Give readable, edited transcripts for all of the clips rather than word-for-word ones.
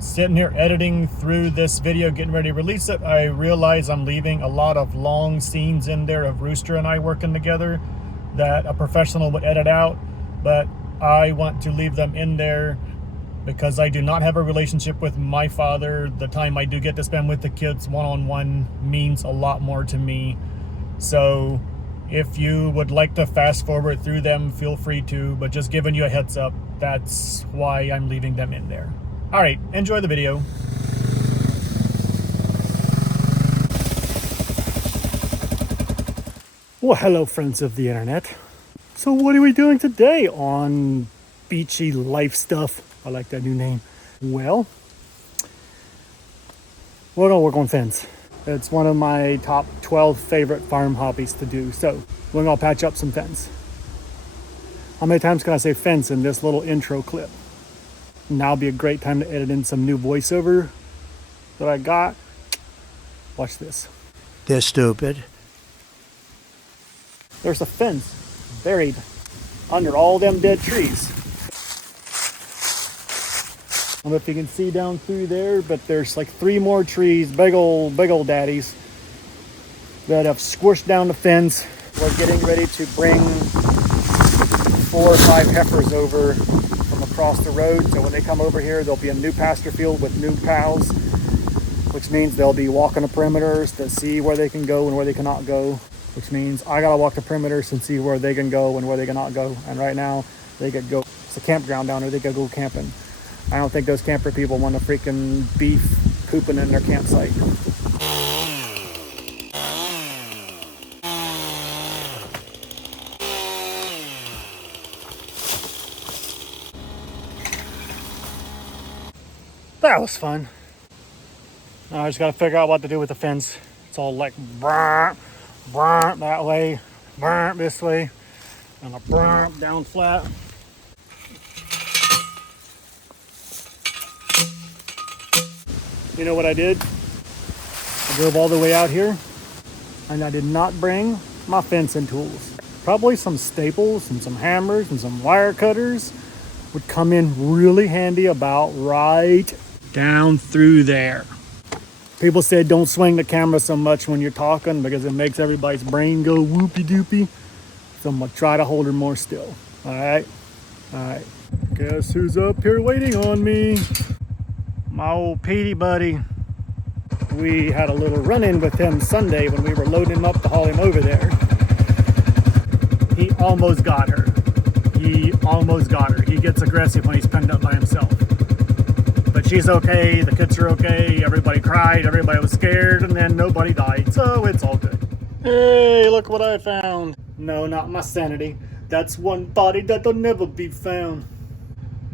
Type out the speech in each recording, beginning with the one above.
sitting here editing through this video, getting ready to release it, I realize I'm leaving a lot of long scenes in there of Rooster and I working together that a professional would edit out, but I want to leave them in there because I do not have a relationship with my father. The time I do get to spend with the kids one-on-one means a lot more to me. So if you would like to fast forward through them, feel free to, but just giving you a heads up, that's why I'm leaving them in there. All right, enjoy the video. Well, hello friends of the internet. So what are we doing today on Beachy Life Stuff? I like that new name. Well, we're gonna work on fence. It's one of my top 12 favorite farm hobbies to do. So we're gonna patch up some fence. How many times can I say fence in this little intro clip? Now would be a great time to edit in some new voiceover that I got. Watch this. They're stupid. There's a fence buried under all them dead trees. I don't know if you can see down through there, but there's like 3 more trees, big old daddies, that have squished down the fence. We're getting ready to bring 4 or 5 heifers over from across the road. So when they come over here, there'll be a new pasture field with new cows, which means they'll be walking the perimeters to see where they can go and where they cannot go, which means I gotta walk the perimeters and see where they can go and where they cannot go. And right now, they could go, it's a campground down there, they could go camping. I don't think those camper people want a freaking beef pooping in their campsite. That was fun. Now I just gotta figure out what to do with the fence. It's all like brr, brr, that way, brr, this way, and a brr, down flat. You know what I did? I drove all the way out here and I did not bring my fencing tools. Probably some staples and some hammers and some wire cutters would come in really handy about right down through there. People said don't swing the camera so much when you're talking because it makes everybody's brain go whoopie doopie. So I'm gonna try to hold her more still. All right. Guess who's up here waiting on me? My old Petey buddy. We had a little run-in with him Sunday when we were loading him up to haul him over there. He almost got her. He gets aggressive when he's penned up by himself. But she's okay, the kids are okay, everybody cried, everybody was scared, and then nobody died, so it's all good. Hey, look what I found. No, not my sanity. That's one body that'll never be found.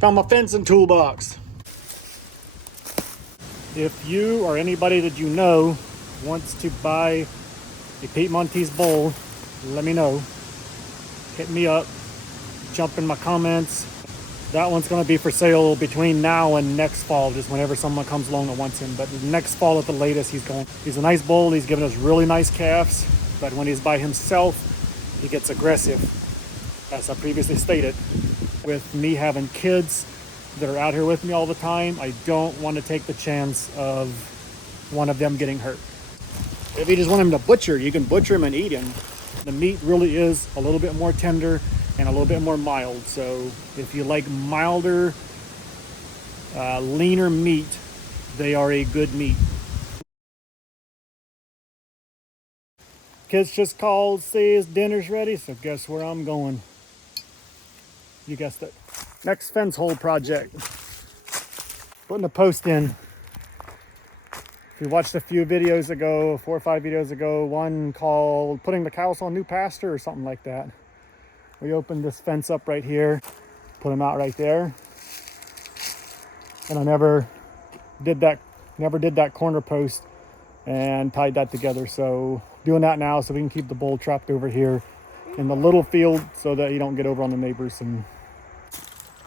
Found my fencing toolbox. If you or anybody that you know wants to buy a Piedmontese bowl, let me know. Hit me up, jump in my comments. That one's gonna be for sale between now and next fall, just whenever someone comes along that wants him. But next fall at the latest, he's a nice bull, he's giving us really nice calves, but when he's by himself, he gets aggressive. As I previously stated, with me having kids that are out here with me all the time, I don't want to take the chance of one of them getting hurt. If you just want him to butcher, you can butcher him and eat him. The meat really is a little bit more tender and a little bit more mild. So if you like milder, leaner meat, they are a good meat. Kids just called, says dinner's ready, so guess where I'm going? You guessed it. Next fence hole project. Putting a post in. If you watched a few videos ago, 4 or 5 videos ago, one called putting the cows on new pasture or something like that. We opened this fence up right here, put them out right there. And I never did that corner post and tied that together. So doing that now so we can keep the bull trapped over here in the little field so that you don't get over on the neighbors. And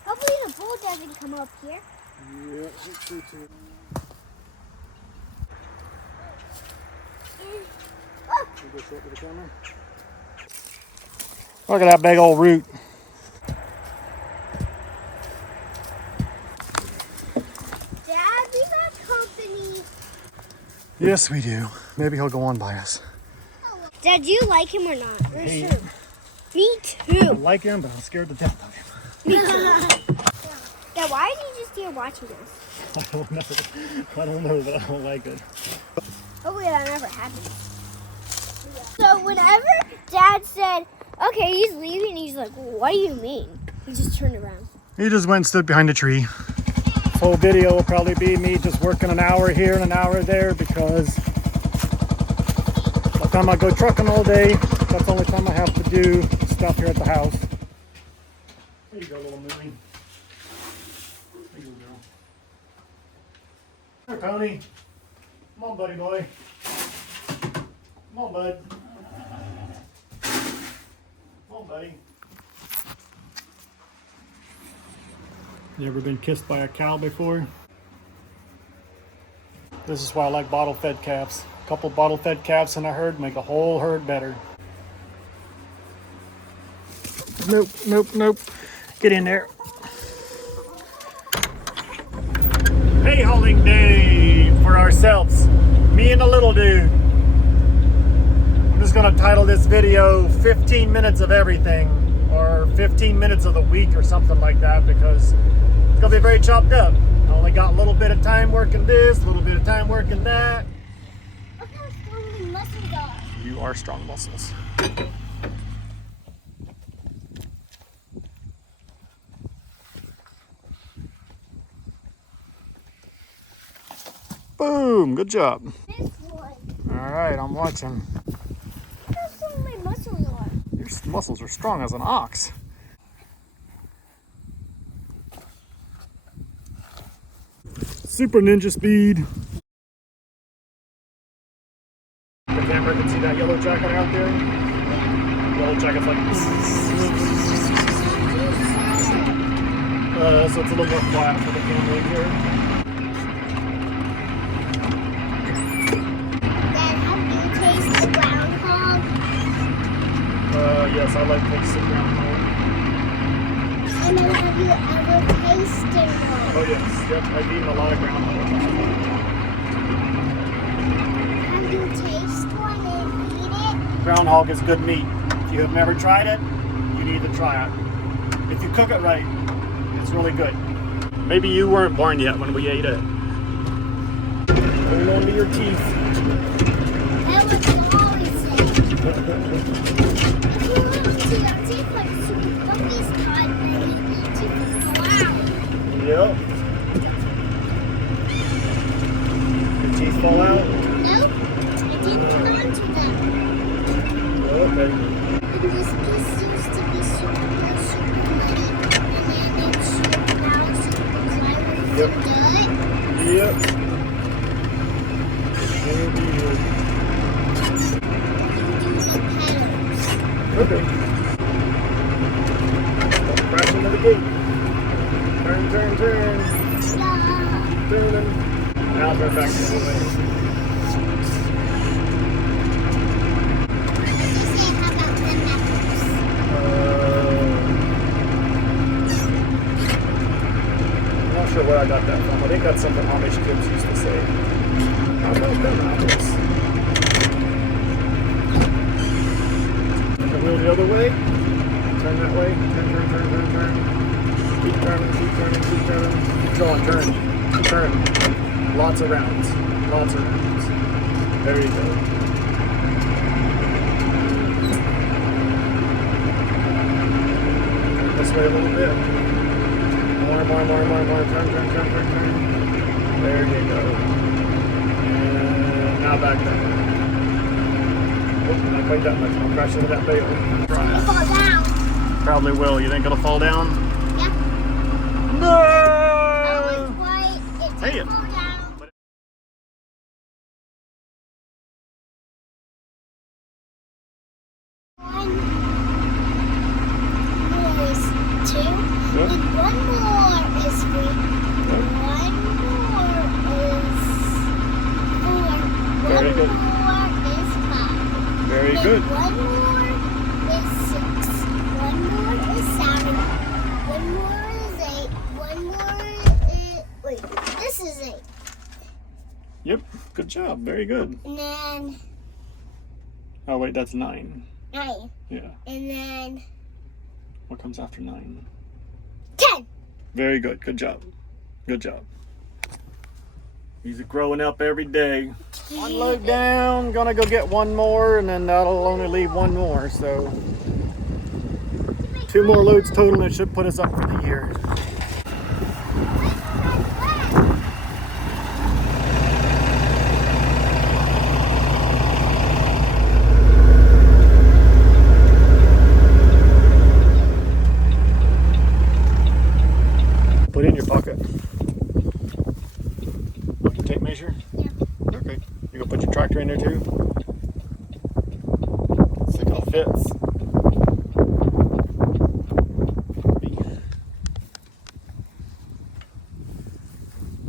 hopefully the bull doesn't come up here. yeah, it's true too. Look at that big old root. Dad, Yes, we do. Maybe he'll go on by us. Dad, do you like him or not? Hey. Sure. Me I too. like him, but I'm scared to death of him. Me too. Dad, why are you just here watching us? I don't know. I don't know, but I don't like it. Hopefully that never happens. So whenever Dad said, okay, he's leaving, he's like, what do you mean? He just turned around. He just went and stood behind a tree. This whole video will probably be me just working an hour here and an hour there because by the time I go trucking all day, that's the only time I have to do stuff here at the house. There you go, little Mooney. There you go. Here, Tony. Come on, buddy boy. Come on, bud. Come on, buddy. You ever been kissed by a cow before? This is why I like bottle-fed calves. A couple bottle-fed calves in a herd make a whole herd better. Nope, nope, nope. Get in there. Hay hauling day for ourselves. Me and the little dude. I'm just gonna title this video 15 minutes of everything, or 15 minutes of the week or something like that, because it's gonna be very chopped up. I only got a little bit of time working this, a little bit of time working that. Look how strong my muscles are. You are strong muscles. Boom, good job. This one. All right, I'm watching. Look how strong my muscles are. Your muscles are strong as an ox. Super ninja speed. The camera can see that yellow jacket out there. Yellow jacket's like so it's a little more quiet for the camera here. Dad, have you tasted the groundhog? Yes, I like tasting groundhog. And then have you ever tasted one? Oh yes, yep, I've eaten a lot of groundhog. Have you tasted one and eat it? Groundhog is good meat. If you have never tried it, you need to try it. If you cook it right, it's really good. Maybe you weren't born yet when we ate it. Hold on to your teeth. That was what Holly said. If you hold on to your teeth like super puppies, Todd, then your teeth will fall out. Yep. Your teeth fall out? Nope, I didn't turn on to them. Okay. This piece used to be super muddy, and then it's now super dry with Yep. some dirt. Yep. You do the petals. Okay. Crash into the gate. Turn, turn, turn. Yeah. Turning. Now turn back the other way. How about the apples? I'm not sure where I got that from. I think that's something Amish kids used to say. How about them apples? Turn the wheel the other way. Turn that way. Turn, turn, turn, turn, turn. Keep turning, keep turning, keep turning. Keep going, turn. Keep turning. Lots of rounds. Lots of rounds. There you go. This way a little bit. More. Turn, turn, turn, turn, turn. There you go. And now back that way. Oh, not quite that much. I'll crash into that bale. Try It'll it. fall down. Probably will. You think it'll fall down? Yeah. No! Oh, it's white. It Hey, did fall down. One more is two. Yep. And one more is three. And one more is four. Very One good. more is five. Very And good. one more is six. One more is seven. One more is eight. One more is... Wait, this is eight. Yep, good job. Very good. And then Oh, wait, that's 9. 9. Yeah. And then What comes after 9? 10. Very good. Good job. Good job. He's growing up every day. One load down. Gonna go get one more, and then that'll only leave one more. So 2 more loads total, and it should put us up for the year. Put it in your pocket. Want to tape measure? Yeah. Okay. You gonna put your tractor in there too? See if it all fits.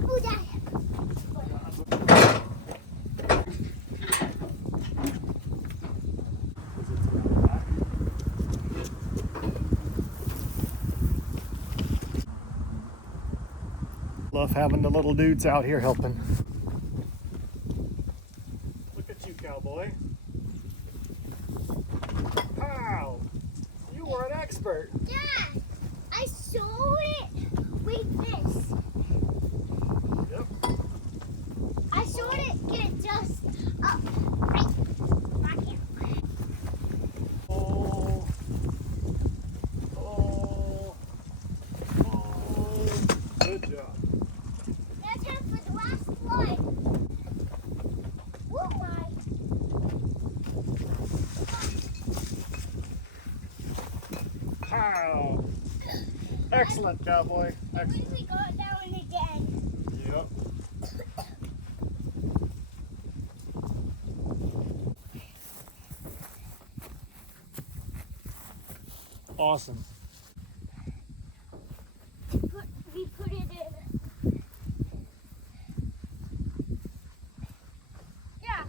Oh, Dad. Love having the little dudes out here helping. Look at you, cowboy. Wow, you are an expert. Dad, I saw it with this. Yep. I saw it get just up right back here. Oh. Oh. Oh. Good job. That's it for the last one. Oh my. Wow. Excellent, cowboy. When Excellent. we go down again. Yep. Awesome. We put it in. Yeah.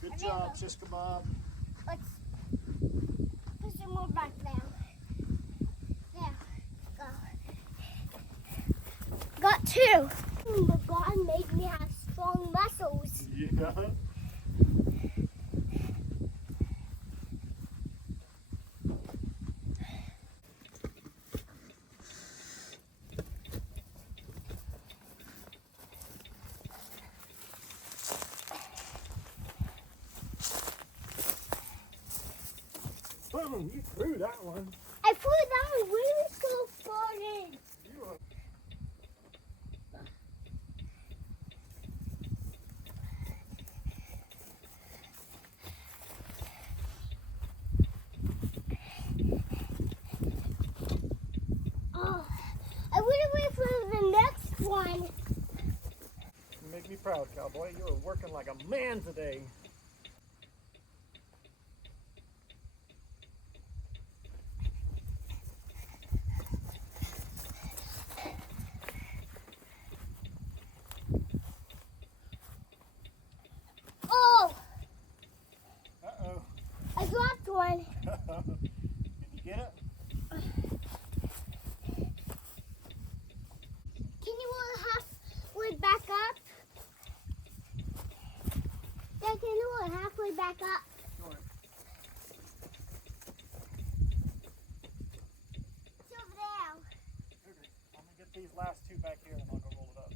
Good job, shish kebab. Let's put some more back down. There. Go. Got 2. But God made me have strong muscles. Yeah. Boom, you threw that one. I threw that really so far in. You are... Oh, I went away for the next one. You make me proud, cowboy. You are working like a man today. Oh, Uh-oh. I dropped one. Did you get it? Can you roll halfway back up? Dad, can you roll halfway back up? Sure. It's over there. Okay. I'm gonna get these last 2 back here, and I'll go roll it up.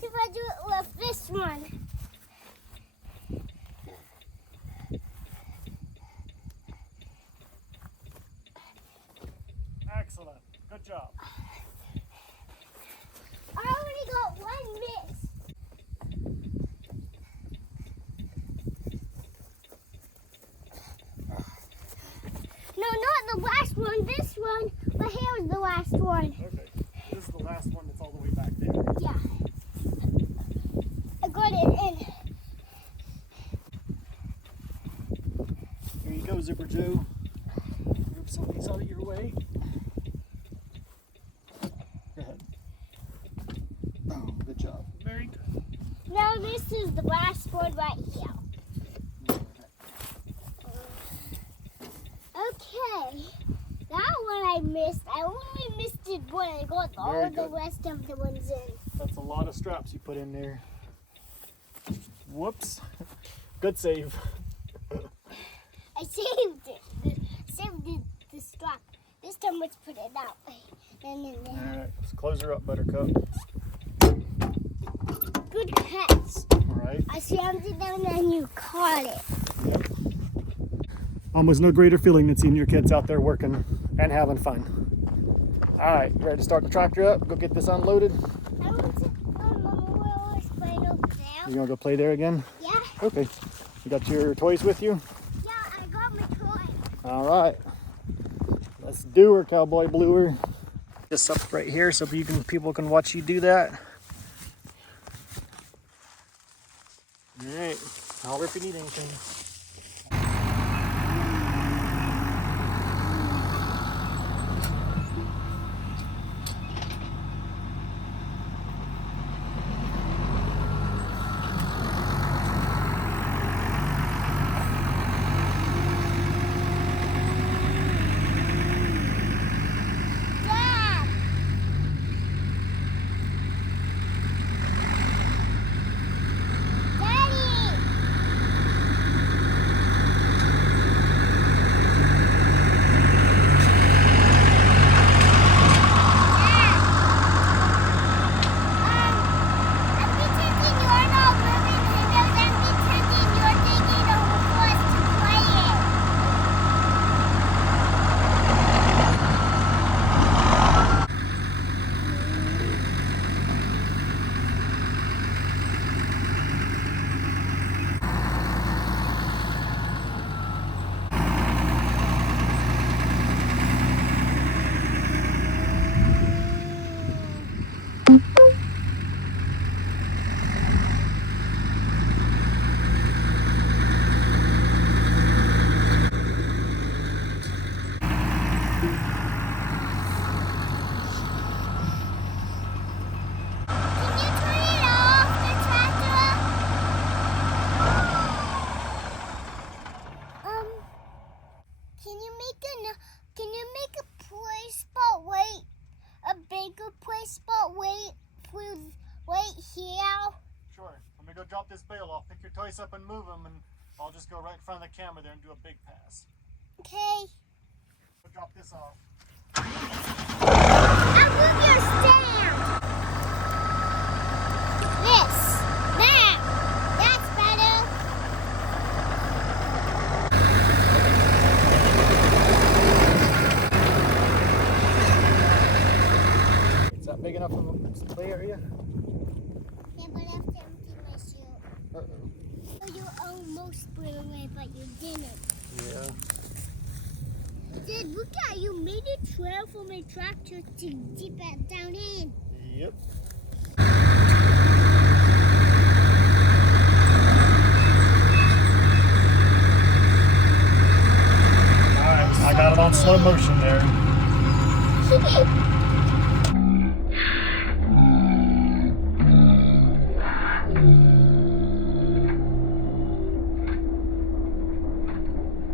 See if I do it with this one. Excellent. Good job. I already got one miss. No, not the last one. This one. But here's the last one. Okay. This is the last one that's all the way back there. Yeah. I got it in. Here you go, Zipper Joe. Move some of these out of your way. Go ahead. Oh, good job. Very good. Now this is the last one right here. Okay. That one I missed missed. I only missed it when I got all Very of the good. rest of the ones in. That's a lot of straps you put in there. Whoops. Good save. I saved it. The strap. This time let's put it out. And in there. Alright, let's close her up, Buttercup. Good catch. Alright. I slammed it down and you caught it. Yep. Almost no greater feeling than seeing your kids out there working and having fun. Alright, you ready to start the tractor up? Go get this unloaded? I want to, Mama, where was playing over there? You gonna go play there again? Yeah, Okay. You got your toys with you? yeah, I got my toy. Alright. Let's do her, Cowboy Bluer. Just up right here so people can watch you do that. Alright. Holler if you need anything. Dad! Daddy! I'm pretending you're not moving windows. I'm pretending you're taking over for us to play it. Can you turn it off, the tractor? Can you make a play spot wait, a bigger play spot wait here? Sure. Let me go drop this bale off. Pick your toys up and move them, and I'll just go right in front of the camera there and do a big pass. Okay. Go drop this off. I'll move your stand. This. Now. That's better. Is that big enough of a play area? Yeah, but I have to empty my shoe. Uh-oh. So you almost went away, but you didn't. Yeah. Dad, look at you made a trail for my tractor to dip it down in. Yep. Alright, I got it on slow motion there.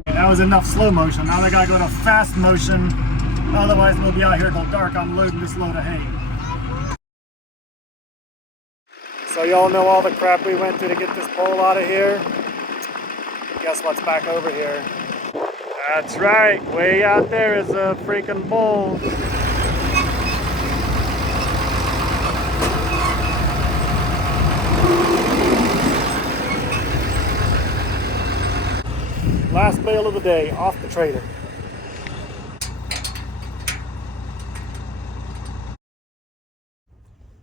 That was enough slow motion. Now we gotta go to fast motion. Otherwise we'll be out here till dark unloading this load of hay. So y'all know all the crap we went through to get this pole out of here? Guess what's back over here? That's right, way out there is a freaking pole. Last bale of the day, off the trailer.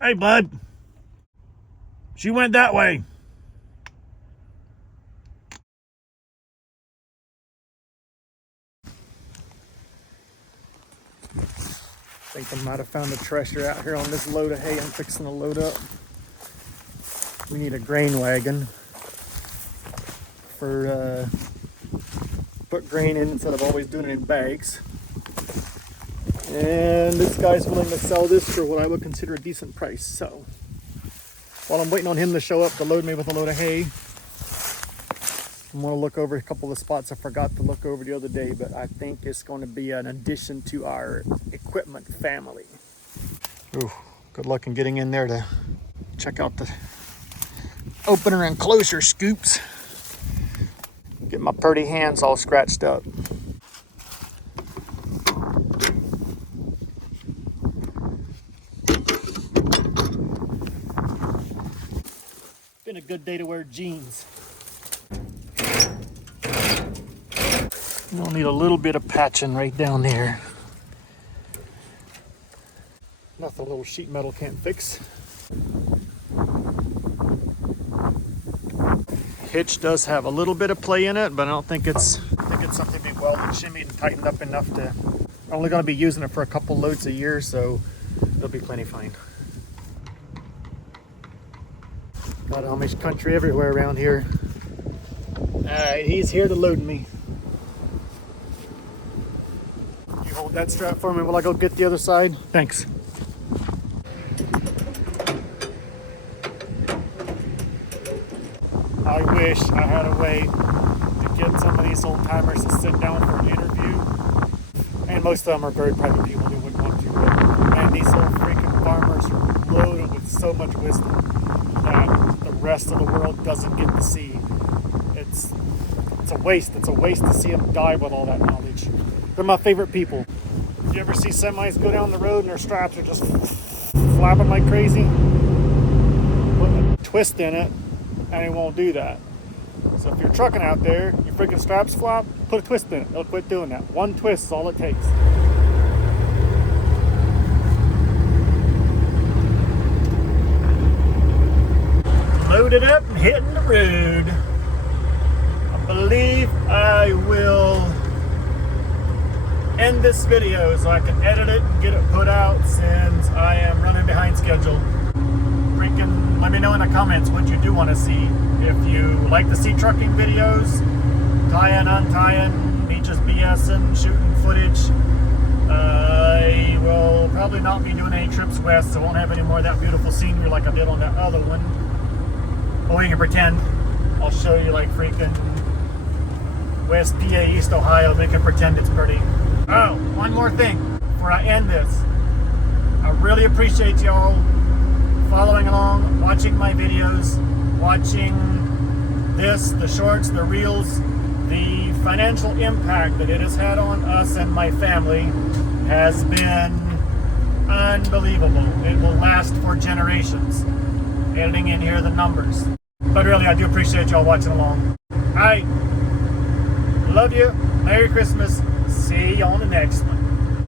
Hey, bud. She went that way. I think I might have found a treasure out here on this load of hay I'm fixing to load up. We need a grain wagon for put grain in instead of always doing it in bags. And this guy's willing to sell this for what I would consider a decent price. So while I'm waiting on him to show up to load me with a load of hay, I'm going to look over a couple of spots I forgot to look over the other day, but I think it's going to be an addition to our equipment family. Ooh, good luck in getting in there to check out the opener and closer scoops. Get my pretty hands all scratched up. Been a good day to wear jeans. You'll need a little bit of patching right down there. Nothing a little sheet metal can't fix. Hitch does have a little bit of play in it, but I think it's something to be welded, shimmied, and tightened up enough to. I'm only going to be using it for a couple loads a year, so it'll be plenty fine. Got Amish country everywhere around here. Alright, he's here to load me. You hold that strap for me while I go get the other side? Thanks. I wish I had a way to get some of these old timers to sit down for an interview. And most of them are very private people who wouldn't want to. And these old freaking farmers are loaded with so much wisdom that the rest of the world doesn't get to see. It's a waste. It's a waste to see them die with all that knowledge. They're my favorite people. You ever see semis go down the road and their straps are just flapping like crazy? Put a twist in it and it won't do that. So if you're trucking out there, your freaking straps flop, put a twist in it. It'll quit doing that. One twist is all it takes. Loaded up and hitting the road. I believe I will end this video so I can edit it and get it put out since I am running behind schedule. Freaking let me know in the comments what you do want to see. If you like to see trucking videos, tie-in, untying, me just BSing, shooting footage. I will probably not be doing any trips west, so I won't have any more of that beautiful scenery like I did on that other one. But we can pretend. I'll show you like freaking West PA, East Ohio, make it pretend it's pretty. Oh, one more thing before I end this. I really appreciate y'all following along, watching my videos, watching this, the shorts, the reels. The financial impact that it has had on us and my family has been unbelievable. It will last for generations. Editing in here the numbers. But really, I do appreciate y'all watching along. Alright. Love you. Merry Christmas. See you on the next one.